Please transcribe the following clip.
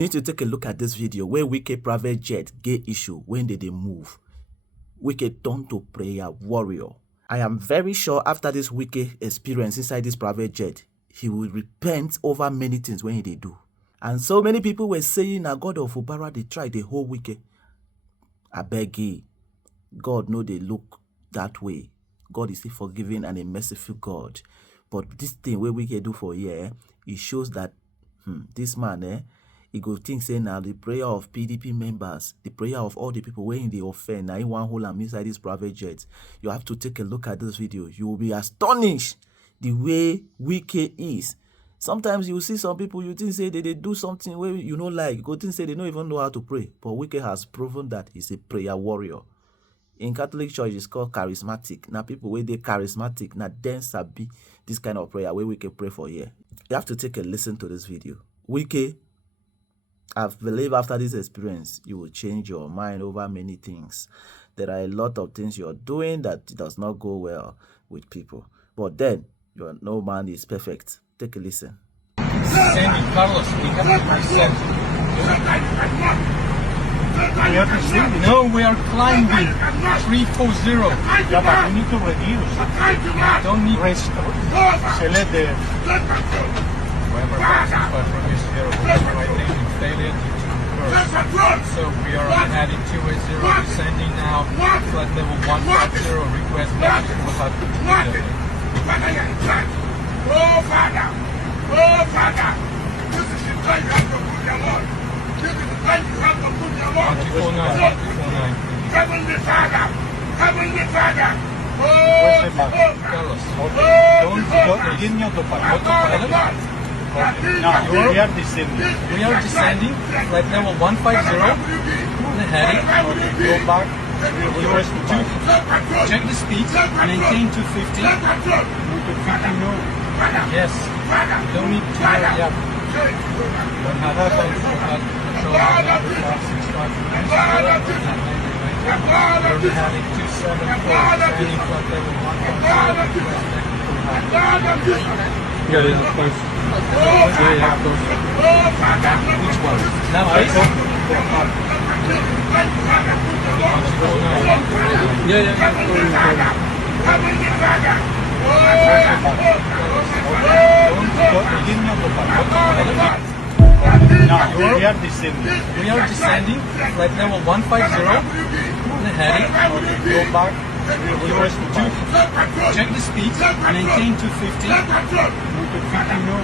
You need to take a look at this video where wiKe private jet get issue when they move. wiKe turn to prayer warrior. I am very sure after this wiKe experience inside this private jet, he will repent over many things when he do. And so many people were saying, "Na God of Ubara, they try the whole wiKe." I beg you, God know they look that way. God is a forgiving and a merciful God. But this thing where wiKe do for here, it shows that this man, he go think say now the prayer of PDP members, the prayer of all the people weighing the offend, now in one hole and inside this private jet. You have to take a look at this video. You will be astonished the way wiKe is. Sometimes you see some people, you think say they do something where you know like, you go think say they don't even know how to pray. But wiKe has proven that he's a prayer warrior. In Catholic Church, it's called charismatic. Now people where they charismatic, now then sabi this kind of prayer where wiKe pray for here. You have to take a listen to this video. wiKe, I believe after this experience, you will change your mind over many things. There are a lot of things you're doing that does not go well with people. But then, no man is perfect. Take a listen. Sandy, Carlos, we have to present. We are descending. No, we are climbing. 340. Yeah, but we need to reduce. Don't need Restore. Select the... Whoever passes by from this zero will have right name in failure due to curse. So we are heading 280, descending now. Flight level 150, request message will have to be Oh Father, this is the time you have to put your Lord. This is the time you have to put your Lord. 249. Heavenly Father, Heavenly Father. Carlos, Don't give me autopilot. No, we are descending. we are descending. Flight level 150. Heading. Go back. Reverse to back. Check the speed. Maintain 250. 250, no. Yes. Don't need to hurry up. Don't have control. We're heading 274. Heading flight level 150. Yeah, of course. Yeah, of course. Which one? Now, face? Give me autopilot. No, we are descending. We are descending. Flight level 150. Heading. Go back. Reverse to back. Check the speed. Maintain 250. 250, no.